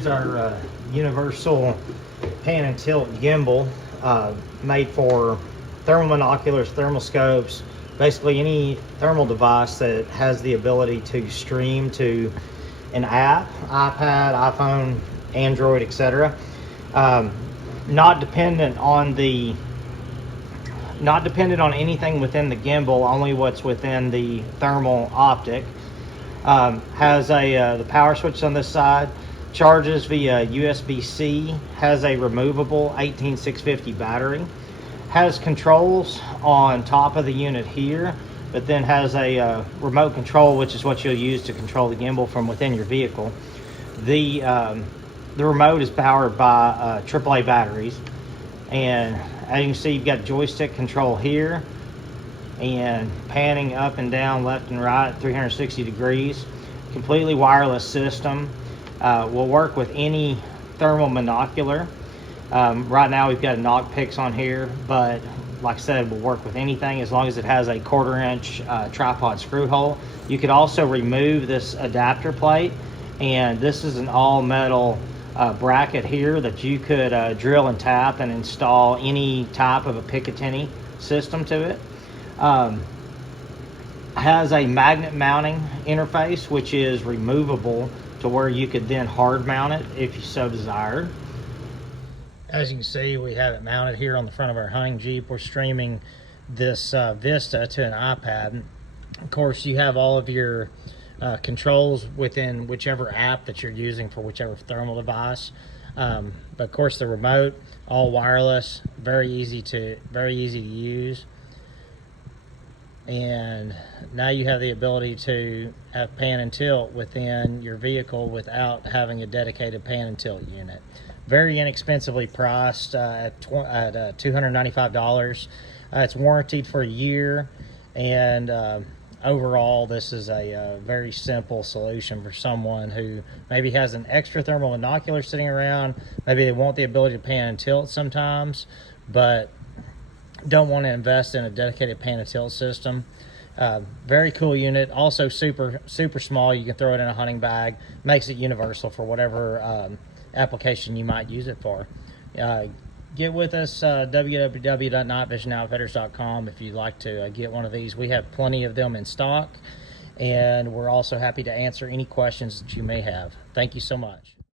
here's our universal pan and tilt gimbal, made for thermal binoculars, thermal scopes, basically any thermal device that has the ability to stream to an app, iPad, iPhone, Android, etc. Not dependent on anything within the gimbal, only what's within the thermal optic. Has the power switch on this side, charges via USB-C, has a removable 18650 battery, has controls on top of the unit here, but then has a remote control, which is what you'll use to control the gimbal from within your vehicle. The remote is powered by AAA batteries, and as you can see, you've got joystick control here and panning up and down, left and right, 360 degrees. Completely wireless system. Will work with any thermal binocular. Right now we've got a Optics on here, but like I said, will work with anything as long as it has a 1/4-inch tripod screw hole. You could also remove this adapter plate, and this is an all metal bracket here that you could drill and tap and install any type of a Picatinny system to it. Has a magnet mounting interface, which is removable to where you could then hard mount it if you so desired. As you can see, we have it mounted here on the front of our hunting Jeep. We're streaming this Vista to an iPad. Of course, you have all of your controls within whichever app that you're using for whichever thermal device. But of course, the remote, all wireless, very easy to use. And now you have the ability to have pan and tilt within your vehicle without having a dedicated pan and tilt unit. Very inexpensively priced at $295. It's warranted for a year, and overall this is a very simple solution for someone who maybe has an extra thermal binocular sitting around. Maybe they want the ability to pan and tilt sometimes, but don't want to invest in a dedicated pan and tilt system. Very cool unit, also super small. You can throw it in a hunting bag. Makes it universal for whatever application you might use it for. Get with us, www.nightvisionoutfitters.com, if you'd like to get one of these. We have plenty of them in stock, and we're also happy to answer any questions that you may have. Thank you so much.